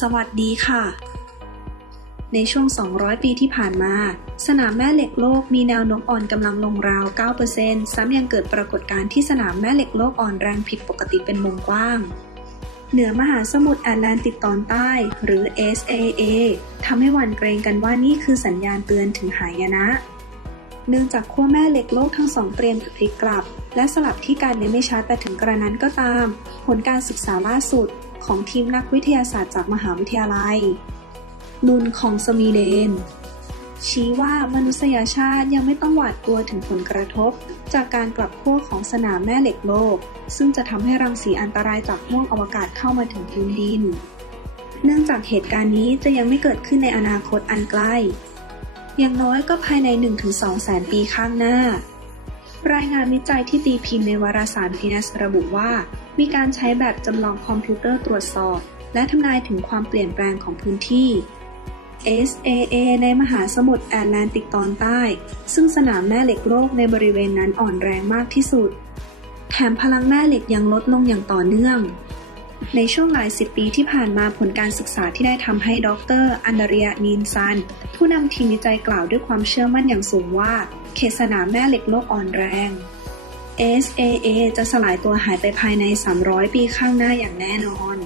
สวัสดีค่ะ ในช่วง 200 ปีที่ผ่านมา สนามแม่เหล็กโลกมีแนวโน้มอ่อนกำลังลงราว 9%ซ้ำยังเกิดปรากฏการณ์ที่สนามแม่เหล็กโลกอ่อนแรงผิดปกติเป็นวงกว้าง เหนือมหาสมุทรแอตแลนติกตอนใต้ หรือ SAA ทำให้หวั่นเกรงกันว่านี่คือสัญญาณเตือนถึงหายนะเนื่องจากขั้วแม่เหล็กโลกทั้งสองเตรียมจะพลิกกลับ และสลับที่กันในไม่ช้าแต่ถึงกระนั้นก็ตาม ผลการศึกษาล่าสุด ของทีมนักวิทยาศาสตร์จากมหาวิทยาลัย นุนของสวีเดน ชี้ว่ามนุษยชาติยังไม่ต้องหวาดกลัวถึงผลกระทบ จากการกลับขั้วของสนามแม่เหล็กโลก ซึ่งจะทำให้รังสีอันตรายจากห้วงอวกาศเข้ามาถึงพื้นดิน เนื่องจากเหตุการณ์นี้จะยังไม่เกิดขึ้นในอนาคตอันใกล้ อย่างน้อยก็ภายใน 1-2 แสนปีข้างหน้า รายงานวิจัยที่ตีพิมพ์ในวารสาร PNAS ระบุว่า มีการใช้แบบจำลองคอมพิวเตอร์ตรวจสอบ และทำนายถึงความเปลี่ยนแปลงของพื้นที่ SAA ในมหาสมุทรแอตแลนติกตอนใต้ ซึ่งสนามแม่เหล็กโลกในบริเวณนั้นอ่อนแรงมากที่สุด แถมพลังแม่เหล็กยังลดลงอย่างต่อเนื่อง ในช่วงหลายสิบปีที่ผ่านมาผลการศึกษาที่ได้ทำให้ดรอันเดรียนีนซัน ผู้นำทีมวิจัยกล่าวด้วยความเชื่อมั่นอย่างสูงว่า เขตสนามแม่เหล็กโลกอ่อนแรง SAA จะสลายตัวหายไปภายใน 300 ปีข้างหน้าอย่างแน่นอน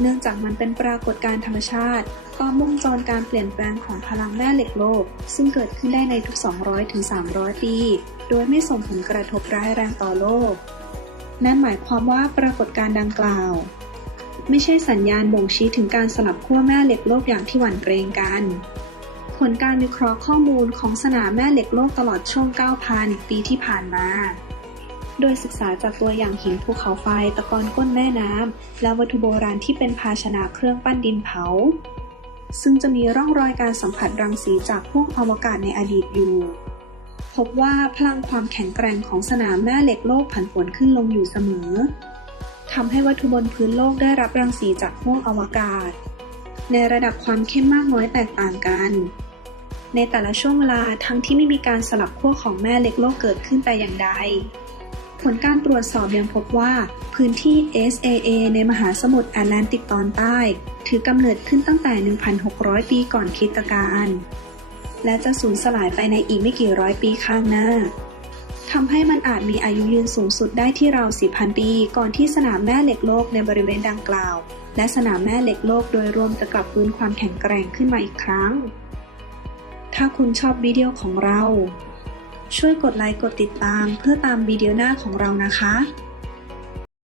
เนื่องจากมันเป็นปรากฏการณ์ธรรมชาติตามวงจรการเปลี่ยนแปลงของพลังแม่เหล็กโลก ซึ่งเกิดขึ้นได้ในทุก 200-300 ปี โดยไม่ส่งผลกระทบร้ายแรงต่อโลก นั่นหมายความว่าปรากฏการณ์ดังกล่าว ไม่ใช่สัญญาณบ่งชี้ถึงการสลับขั้วแม่เหล็กโลกอย่างที่หวั่นเกรงกัน ผลการวิเคราะห์ข้อมูลของสนามแม่เหล็กโลกตลอดช่วง 9,000 ปีที่ผ่านมา โดยศึกษาจากตัวอย่างหินภูเขาไฟตะกอนก้นแม่น้ำและวัตถุโบราณที่เป็นภาชนะเครื่องปั้นดินเผา ซึ่งจะมีร่องรอยการสัมผัสรังสีจากพวกอวกาศในอดีตอยู่ พบว่าพลังความแข็งแกร่งของสนามแม่เหล็กโลกผันผวนขึ้นลงอยู่เสมอทำให้วัตถุบนพื้นโลกได้รับรังสีจากห้วงอวกาศ ในระดับความเข้มมากน้อยแตกต่างกัน ในแต่ละช่วงเวลาทั้งที่ไม่มีการสลับขั้วของแม่เหล็กโลกเกิดขึ้นแต่อย่างใด ผลการตรวจสอบยังพบว่าพื้นที่ SAA ในมหาสมุทรแอตแลนติกตอนใต้ ถือกำเนิดขึ้นตั้งแต่ 1,600 ปีก่อนคริสตกาล และจะสูญสลายไปในอีกไม่กี่ร้อยปีข้างหน้าทำให้มันอาจมีอายุยืนสูงสุดได้ที่ราว4,000 ปี ก่อนที่สนามแม่เหล็กโลกในบริเวณดังกล่าว และสนามแม่เหล็กโลกโดยรวมจะกลับฟื้นความแข็งแกร่งขึ้นมาอีกครั้ง ถ้าคุณชอบวิดีโอของเรา ช่วยกดไลค์กดติดตามเพื่อตามวิดีโอหน้าของเรานะคะ